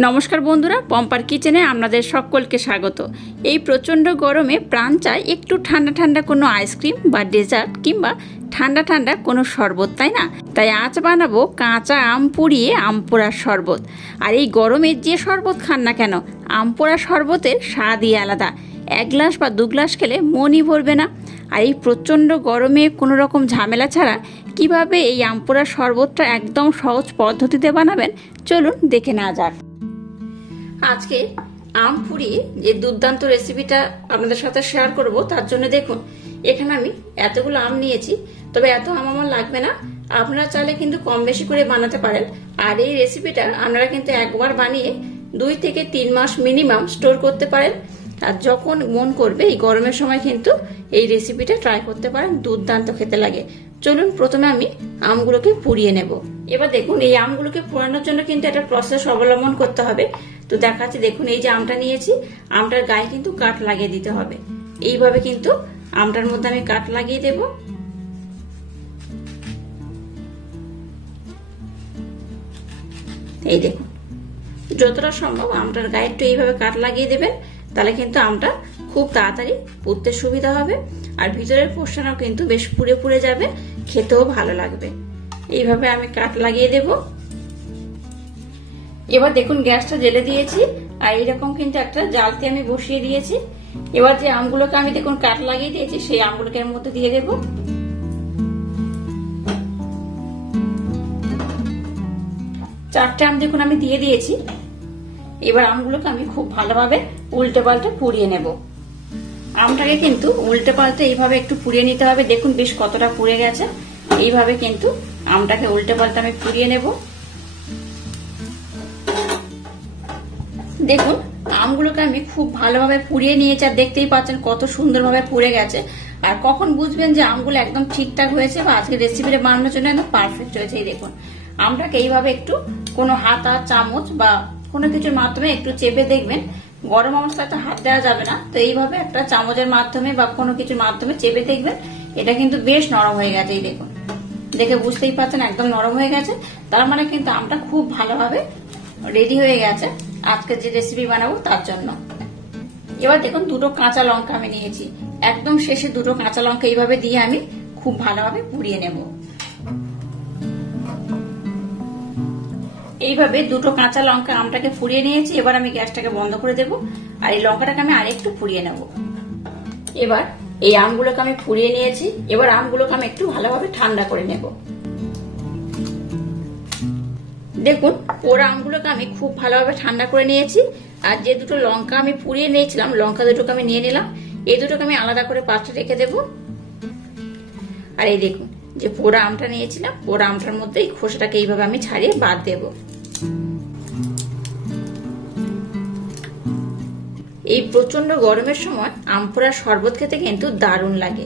নমস্কার বন্ধুরা, পম্পার কিচেনে আপনাদের সকলকে স্বাগত। এই প্রচণ্ড গরমে প্রাণ চায় একটু ঠান্ডা ঠান্ডা কোনো আইসক্রিম বা ডেজার্ট কিংবা ঠান্ডা ঠান্ডা কোনো শরবত, তাই না? তাই আজ বানাবো কাঁচা আম পুড়িয়ে আম পোড়ার শরবত। আর এই গরমে যে শরবত খান না কেন, আম পোড়া শরবতের স্বাদই আলাদা। 1 গ্লাস বা 2 গ্লাস খেলে মনই ভরবে না। আর এই প্রচণ্ড গরমে কোনো রকম ঝামেলা ছাড়া কিভাবে এই আম পোড়ার শরবতটা একদম সহজ পদ্ধতিতে বানাবেন, চলুন দেখে নেওয়া যাক। আজকে আম পুড়িয়ে যে দুর্দান্ত রেসিপিটা আপনাদের সাথে শেয়ার করব, তার জন্য দেখুন এখানে আমি এতগুলো আম নিয়েছি। তবে এত আম আমার লাগবে না, আপনারা চাইলে কিন্তু কম বেশি করে বানাতে পারেন। আর এই রেসিপিটা আপনারা কিন্তু একবার বানিয়ে 2 থেকে 3 মাস মিনিমাম স্টোর করতে পারেন। আর যখন মন করবে এই গরমের সময় কিন্তু এই রেসিপিটা ট্রাই করতে পারেন, দুর্দান্ত খেতে লাগে। চলুন প্রথমে আমি আমগুলোকে পুড়িয়ে নেব। এবার দেখুন এই আমগুলোকে পোড়ানোর জন্য কিন্তু একটা প্রসেস অবলম্বন করতে হবে। তো দেখাচ্ছি, দেখুন এই যে আমটা নিয়েছি, আমটার গায়ে কিন্তু কাঠ লাগিয়ে দিতে হবে। এইভাবে কিন্তু আমটার মধ্যে আমি কাঠ লাগিয়ে দেব। এই দেখুন, যতটা সম্ভব আমটার গায়ে একটু এইভাবে কাঠ লাগিয়ে দেবেন, তাহলে কিন্তু আমটা খুব তাড়াতাড়ি পুড়তে সুবিধা হবে। আর ভিতরের পোর্শনও কিন্তু বেশ পুড়ে পুড়ে যাবে, খেতেও ভালো লাগবে। এইভাবে আমি কাঠ লাগিয়ে দেব। এবার দেখুন গ্যাসটা জ্বেলে দিয়েছি, আর এইরকম কিন্তু একটা জালতি আমি বসিয়ে দিয়েছি। এবার যে আমগুলোকে আমি দেখুন কাঠ লাগিয়ে দিয়েছি, সেই আমগুলোকে এর মধ্যে দিয়ে দেব। 4টে আম দেখুন আমি দিয়ে দিয়েছি। এবার আমগুলোকে আমি খুব ভালোভাবে উল্টে পাল্টে পুড়িয়ে নেব। আমটাকে কিন্তু উল্টে পাল্টে এইভাবে একটু পুড়িয়ে নিতে হবে। দেখুন বেশ কতটা পুড়ে গেছে। এইভাবে কিন্তু আমটাকে উল্টে পাল্টে আমি পুড়িয়ে নেব। দেখুন আমগুলোকে আমি খুব ভালোভাবে পুড়িয়ে নিয়েছি, আর দেখতেই পাচ্ছেন কত সুন্দরভাবে পুড়ে গেছে। আর কখন বুঝবেন যে আমগুলো একদম ঠিকঠাক হয়েছে বা আজকে রেসিপিটা বানানোর জন্য একদম পারফেক্ট হয়েছে? এই দেখুন আমটাকে এইভাবে একটু কোনো হাতা চামচ বা কোনো কিছুর মাধ্যমে একটু চেপে দেখবেন। গরম অবস্থায় তো হাত দেওয়া যাবে না, তো এইভাবে একটা চামচের মাধ্যমে বা কোনো কিছুর মাধ্যমে চেপে দেখবেন। এটা কিন্তু বেশ নরম হয়ে গেছে। এই দেখুন, দেখে বুঝতেই পারছেন একদম নরম হয়ে গেছে। তার মানে কিন্তু আমটা খুব ভালোভাবে রেডি হয়ে গেছে আজকে যে রেসিপি বানাবো তার জন্য। এবার দেখুন 2টো কাঁচা লঙ্কা আমি নিয়েছি। একদম শেষে 2টো কাঁচা লঙ্কা এইভাবে দিয়ে আমি খুব ভালোভাবে পুড়িয়ে নেব। এইভাবে 2টো কাঁচা লঙ্কা আমটাকে পুড়িয়ে নিয়েছি। এবার আমি গ্যাসটাকে বন্ধ করে দেব, আর এই লঙ্কাটাকে আমি আরেকটু পুড়িয়ে নেব। এবার এই আমগুলোকে আমি পুড়িয়ে নিয়েছি। এবার আমগুলোকে আমি একটু ভালোভাবে ঠান্ডা করে নেব। দেখুন পোড়া আমগুলোকে আমি খুব ভালোভাবে ঠান্ডা করে নিয়েছি। আর যে 2টো লঙ্কা আমি পুড়িয়ে নিয়েছিলাম, লঙ্কা 2টোকে আমি নিয়ে নিলাম। এই 2টোকে আমি আলাদা করে পাত্রে রেখে দেব। আর এই দেখুন যে পোড়া আমটা নিয়েছিলাম, পোড়া আমটার মধ্যে এই খোসাটাকে এইভাবে আমি ছাড়িয়ে বাদ দেব। এই প্রচন্ড গরমের সময় আম পোড়ার শরবত খেতে কিন্তু দারুণ লাগে।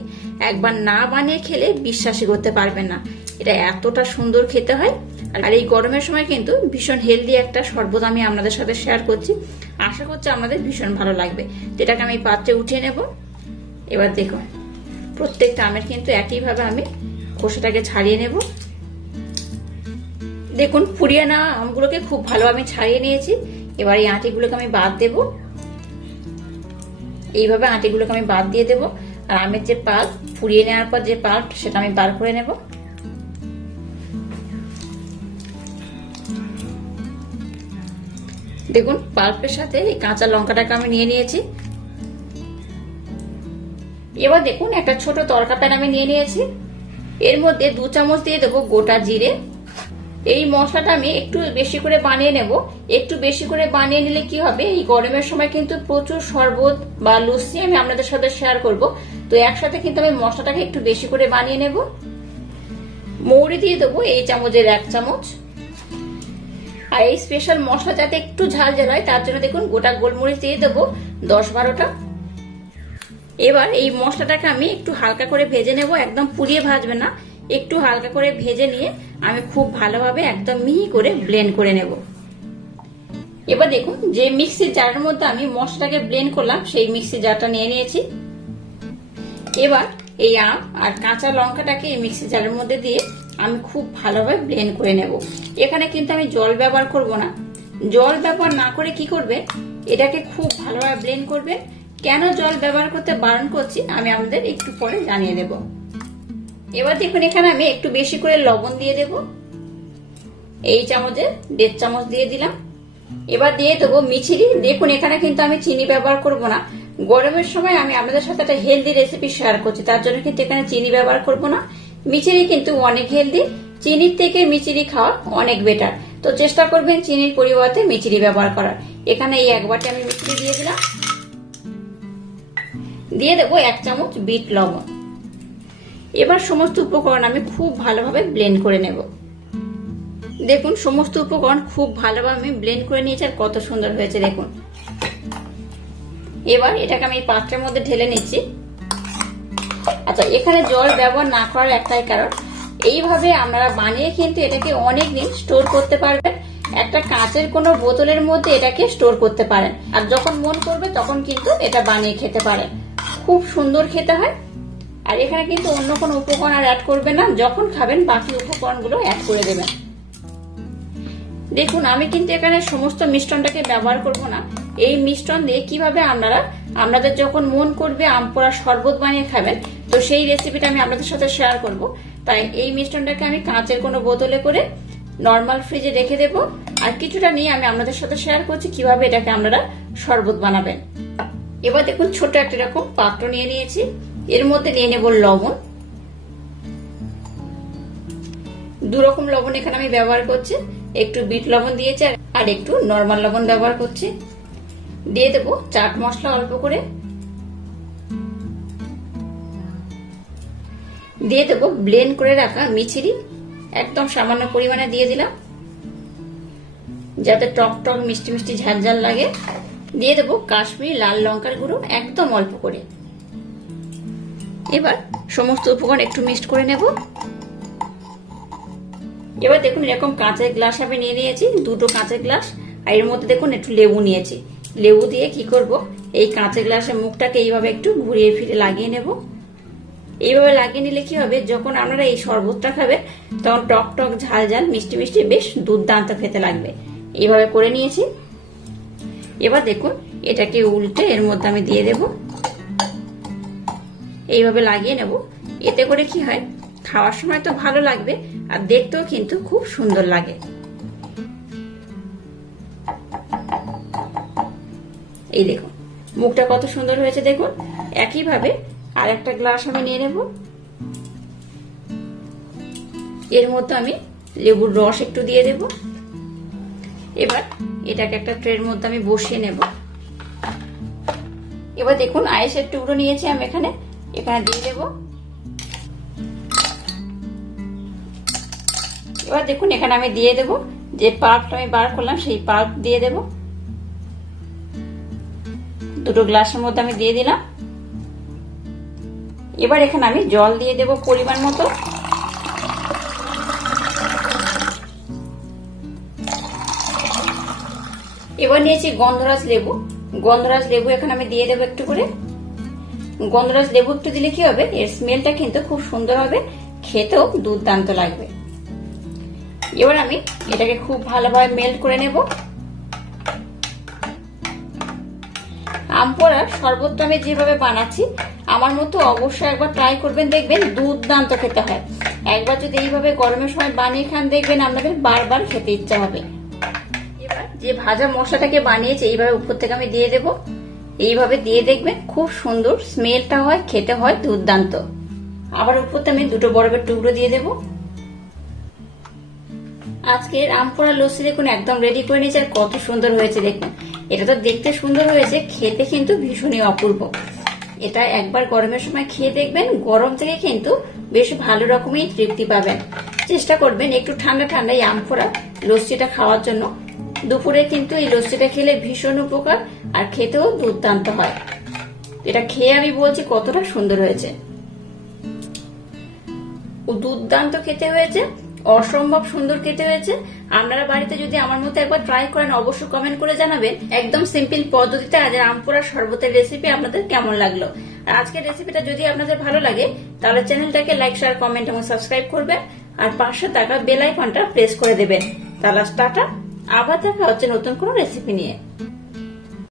একবার না বানিয়ে খেলে বিশ্বাসই করতে পারবেন না, এটা এতটা সুন্দর খেতে হয়। আর এই গরমের সময় কিন্তু ভীষণ হেলদি একটা শরবত আমি আপনাদের সাথে শেয়ার করছি। আশা করছি আমাদের ভীষণ ভালো লাগবে। এটাকে আমি পাত্রে উঠিয়ে নেব। এবার দেখুন প্রত্যেকটা আমের কিন্তু একইভাবে আমি খোসাটাকে ছাড়িয়ে নেব। দেখুন পুড়িয়ে নেওয়া আমগুলোকে খুব ভালো আমি ছাড়িয়ে নিয়েছি। এবার এই আটিগুলোকে আমি বাদ দেব। এইভাবে আটিগুলোকে আমি বাদ দিয়ে দেব। আর আমের যে পাল্প, পুড়িয়ে নেওয়ার পর যে পাল্প, সেটা আমি বার করে নেব। দেখুন পাল্পের সাথে এই কাঁচা লঙ্কাটাকে আমি নিয়ে নিয়েছি। এবার দেখুন একটা ছোট তড়কা প্যান আমি নিয়ে নিয়েছি। এর মধ্যে 2 চামচ দিয়ে দেবো গোটা জিরে। এই মশলাটা আমি একটু বেশি করে বানিয়ে নেব। একটু বেশি করে বানিয়ে নিলে কি হবে, এই গরমের সময় কিন্তু প্রচুর শরবত বা লস্যি আমি আপনাদের সাথে শেয়ার করব। তো একসাথে কিন্তু আমি মশলাটাকে একটু বেশি করে বানিয়ে নেব। মৌরি দিয়ে দেবো এই চামচের 1 চামচ। আর এই স্পেশাল মশলা যাতে একটু ঝাল ঝাল হয়, তার জন্য দেখুন গোটা গোলমরিচ দিয়ে দেবো 10-12টা। এবার এই মশলাটাকে আমি একটু হালকা করে ভেজে নেব। একদম পুড়িয়ে ভাজবে না, একটু হালকা করে ভেজে নিয়ে আমি খুব ভালোভাবে একদম মিহি করে ব্লেন্ড করে নেব। এবার দেখুন যে মিক্সির জারের মধ্যে আমি মশলাটাকে ব্লেন্ড করলাম, সেই মিক্সির জারটা নিয়ে নিয়েছি। এবার এই আম আর কাঁচা লঙ্কাটাকে এই মিক্সির জারের মধ্যে দিয়ে আমি খুব ভালোভাবে ব্লেন্ড করে নেব। এখানে কিন্তু আমি জল ব্যবহার করব না, জল ব্যবহার না করে কি করবে, এটাকে খুব ভালোভাবে ব্লেন্ড করবে। কেন জল ব্যবহার করতে বারণ করছি আমি আমাদের একটু পরে জানিয়ে দেব। এবার দেখুন এখানে আমি একটু বেশি করে লবণ দিয়ে দেব, এই চামচে 1.5 চামচ দিয়ে দিলাম। এবার দিয়ে দেবো মিছরি। দেখুন এখানে কিন্তু আমি চিনি ব্যবহার করব না, গরমের সময় আমি আপনাদের সাথে একটা হেলদি রেসিপি শেয়ার করছি, তার জন্য কিন্তু এখানে চিনি ব্যবহার করব না। মিছরি কিন্তু অনেক হেলদি, চিনির থেকে মিছরি খাওয়া অনেক বেটার, তো চেষ্টা করবেন চিনির পরিবর্তে মিছরি ব্যবহার করার। এখানে এই 1 বাটি আমি মিছরি দিয়ে দিলাম। দিয়ে দেবো 1 চামচ বিট লবণ। এবার সমস্ত উপকরণ আমি খুব ভালোভাবে ব্লেন্ড করে নেব। দেখুন সমস্ত উপকরণ খুব ভালোভাবে আমি ব্লেন্ড করে নিয়েছি, আর কত সুন্দর হয়েছে দেখুন। এবার এটাকে আমি পাত্রের মধ্যে ঢেলে নিচ্ছি। আচ্ছা, এখানে জল ব্যবহার না করার একটাই কারণ, এইভাবে আপনারা বানিয়ে কিন্তু এটাকে অনেক দিন স্টোর করতে পারবেন। একটা কাঁচের কোনো বোতলের মধ্যে এটাকে স্টোর করতে পারেন, আর যখন মন করবে তখন কিন্তু এটা বানিয়ে খেতে পারেন। খুব সুন্দর খেতে হয়। আর এখানে কিন্তু অন্য কোনো উপকরণ আর অ্যাড করবেন না, যখন খাবেন বাকি উপকরণগুলো অ্যাড করে দেবেন। দেখুন আমি কিন্তু এখানে সমস্ত মিশ্রণটাকে ব্যবহার করব না। এই মিশ্রণ দিয়ে কিভাবে আপনারা আপনাদের যখন মন করবে আম পোড়া শরবত বানিয়ে খাবেন, তো সেই রেসিপিটা আমি আপনাদের সাথে শেয়ার করব। তাই এই মিশ্রণটাকে আমি কাঁচের কোনো বোতলে করে নর্মাল ফ্রিজে রেখে দেব, আর কিছুটা নিয়ে আমি আপনাদের সাথে শেয়ার করছি কিভাবে এটাকে আপনারা শরবত বানাবেন। এবার দেখুন ছোট একটা এরকম পাত্র নিয়ে নিয়েছি, এর মধ্যে নিয়ে নেব লবণ। 2 রকম লবণ এখানে আমি ব্যবহার করছি, একটু বিট লবণ দিয়েছি আর একটু নরমাল লবণ ব্যবহার করছি। দিয়ে দেবো চাট মশলা অল্প করে, দিয়ে দেবো ব্লেন্ড করে রাখা মিছরি, একদম সামান্য পরিমাণে দিয়ে দিলাম যাতে টক টক মিষ্টি মিষ্টি ঝাল ঝাল লাগে। দিয়ে দেবো কাশ্মীরি লাল লঙ্কার গুঁড়ো একদম অল্প করে। এবার সমস্ত উপকরণ একটু মিক্সড করে নেব। এবার দেখুন এরকম কাঁচের গ্লাস আমি নিয়ে নিয়েছি, 2টো কাঁচের গ্লাস, আর এর মধ্যে দেখুন একটু লেবু নিয়েছি। লেবু দিয়ে কি করব, এই কাঁচের গ্লাসের মুখটাকে এইভাবে একটু ঘুরিয়ে ফিরে লাগিয়ে নেব। এইভাবে লাগিয়ে নিলে কি হবে, যখন আপনারা এই শরবতটা খাবেন তখন টক টক ঝাল ঝাল মিষ্টি মিষ্টি বেশ দুর্দান্ত খেতে লাগবে। এইভাবে করে নিয়েছি। এবার দেখুন এটাকে উল্টে এর মধ্যে আমি দিয়ে দেব, এইভাবে লাগিয়ে নেব। এতে করে কি হয়, খাওয়ার সময় তো ভালো লাগবে আর দেখতেও কিন্তু খুব সুন্দর লাগে। এই দেখুন মুখটা কত সুন্দর হয়েছে দেখুন। একইভাবে আর একটা গ্লাস আমি নিয়ে নেব, এর মধ্যে আমি লেবুর রস একটু দিয়ে দেব। এবার এটাকে একটা ট্রের মধ্যে আমি বসিয়ে নেব। এবার দেখুন আইসের টুকরো নিয়েছি আমি এখানে দিয়ে দেব। এবার দেখুন এখানে আমি দিয়ে দেব যে পাল্পটা আমি বার করলাম, সেই পাল্প দিয়ে দেব। 2টো গ্লাসের মধ্যে আমি দিয়ে দিলাম। এবার এখানে আমি জল দিয়ে দেব পরিমাণ মতো। এবার নিয়েছি গন্ধরাজ লেবু। গন্ধরাজ লেবু এখানে আমি দিয়ে দেবো একটু করে। গন্ধরাজ লেবু একটু দিলে কি হবে, এর স্মেলটা কিন্তু খুব সুন্দর হবে, খেতেও দুর্দান্ত লাগবে। এবার আমি এটাকে খুব ভালোভাবে মেল্ট করে নেব। আম পোড়ার শরবতটা আমি যেভাবে বানাচ্ছি আমার মতো অবশ্যই একবার ট্রাই করবেন, দেখবেন দুর্দান্ত খেতে হয়। একবার যদি এইভাবে গরমের সময় বানিয়ে খান দেখবেন আপনাদের বারবার খেতে ইচ্ছা হবে। এবার যে ভাজা মশলাটাকে বানিয়েছি এইভাবে উপর থেকে আমি দিয়ে দেব। এইভাবে দিয়ে দেখবেন খুব সুন্দর স্মেলটা হয়, খেতে হয় দুর্দান্ত। আবার উপরতে আমি 2টো বরফের টুকরো দিয়ে দেব। আজকের আম পোড়া লস্যি দেখুন একদম রেডি করে নিয়েছি, আর কত সুন্দর হয়েছে দেখুন। এটা তো দেখতে সুন্দর হয়েছে, খেতে কিন্তু ভীষণই অপূর্ব। এটা একবার গরমের সময় খেয়ে দেখবেন, গরম থেকে কিন্তু বেশ ভালো রকমই তৃপ্তি পাবেন। চেষ্টা করবেন একটু ঠান্ডা ঠান্ডা এই আম পোড়া লস্যিটা খাওয়ার জন্য। দুপুরে কিন্তু এই লস্যিটা খেলে ভীষণ উপকার, আর খেতেও দুর্দান্ত হয়। এটা খেয়ে আমি বলছি কতটা সুন্দর হয়েছে, দুর্দান্ত খেতে হয়েছে, অসম্ভব সুন্দর খেতে হয়েছে। আপনারা বাড়িতে যদি আমার মতো একবার ট্রাই করেন অবশ্যই কমেন্ট করে জানাবেন একদম সিম্পল পদ্ধতিতে আজকের আম পোড়া শরবতের রেসিপি আপনাদের কেমন লাগলো। আর আজকের রেসিপিটা যদি আপনাদের ভালো লাগে তাহলে চ্যানেলটাকে লাইক, শেয়ার, কমেন্ট এবং সাবস্ক্রাইব করবেন, আর পাশে থাকা বেল আইকনটা প্রেস করে দেবেন। তাহলে টাটা, আবার দেখা হচ্ছে নতুন কোনো রেসিপি নিয়ে।